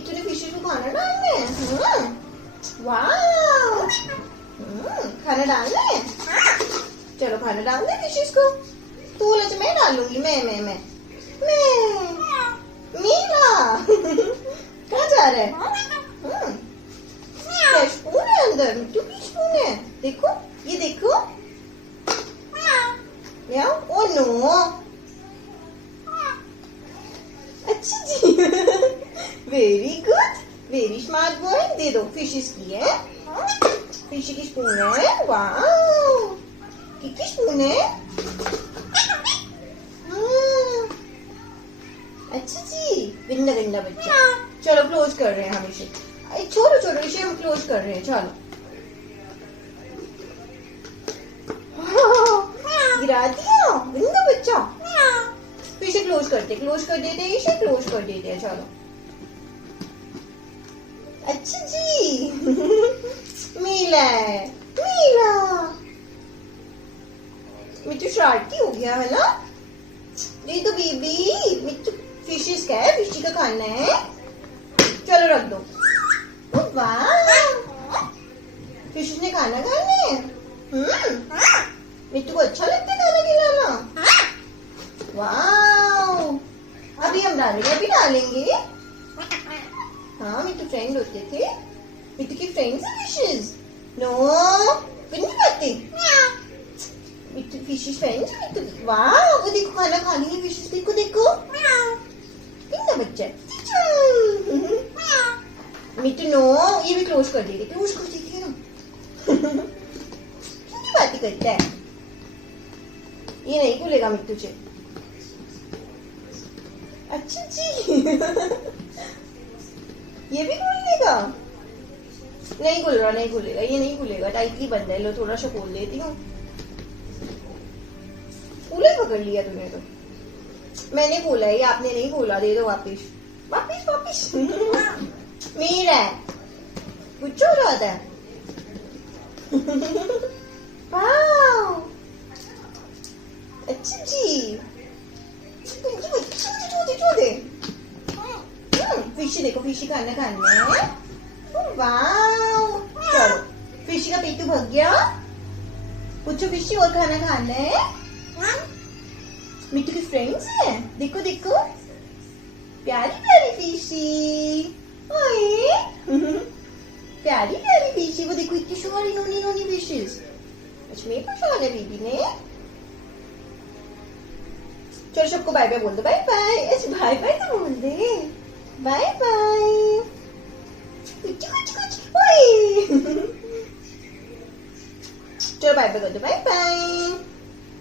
मिट्टू ने फिशेस को खाना डालना है। वाह, खाना डालना है। चलो खाना डाल दे फिशेस को। तू बोला मैं डालूंगी। मैं मीरा कहाँ जा रहा है? स्पून है अंदर, मिट्टू की स्पून है। देखो, ये देखो। ओ नो, अच्छा जी। Very good, very smart boy. दे दो, फिशेस की है, फिश की स्पून है। वाह, कितनी स्पून है? अच्छा जी, गंदा गंदा बच्चा। चलो क्लोज कर रहे हैं हम इसे। छोड़ो छोड़ो, इसे हम क्लोज कर रहे हैं। चलो, गिरा दिया, गंदा बच्चा। फिर इसे क्लोज कर देते, इसे क्लोज कर देते हैं। चलो, अच्छा जी। मीला है, मीला। मिट्टू शरारती हो गया है ना? ये तो बेबी मिट्टू फिशेस का है, फिशी का खाना है। चलो रख दो। वाह, फिशेस ने खाना खाना है। मिट्टू को अच्छा लगता है खाना खिलाना। वाह, अभी हम डालेंगे, अभी डालेंगे। हाँ, मिट्टू फ्रेंड होते थे। मिट्टू की फ्रेंड्स है फिशेस। नो, फिर नहीं खाते। मिट्टू फिशेस फ्रेंड्स है मिट्टू की। वाह, वो देखो खाना खा रही है फिशेस। देखो देखो, कितना बच्चा है। मिट्टू नो, ये भी क्लोज कर देगी, क्लोज कर देगी ना। कितनी बातें करता है। ये नहीं खुलेगा मिट्टू से। अच्छा जी। ये भी खोल देगा? नहीं खुल रहा, नहीं खुलेगा, ये नहीं खुलेगा, टाइटली बंद है। लो थोड़ा सा खोल देती हूँ। कूलर पकड़ लिया तूने तो। मैंने खोला है, ये आपने नहीं खोला। दे दो वापिस, वापिस वापिस। मेरा है, कुछ हो रहा था। वाह, अच्छा जी। फिशी देखो, फिशी खाना खाना है। वाह, चलो फिशी का पेटू भग गया। पूछो फिशी और खाना खाना है। मिट्टू की फ्रेंड्स है। देखो देखो, प्यारी प्यारी फिशी। प्यारी प्यारी फिशी। वो देखो इतनी सारी नोनी नोनी फिशेस। अच्छा, मेरे पास आ गया बेबी ने। चलो सबको बाय बाय बोल दो। Bye bye. अच्छा, बाय बाय तो बोल दे। Bye bye. कुछ कुछ कुछ। चलो बाय बाय कर दो। Bye bye.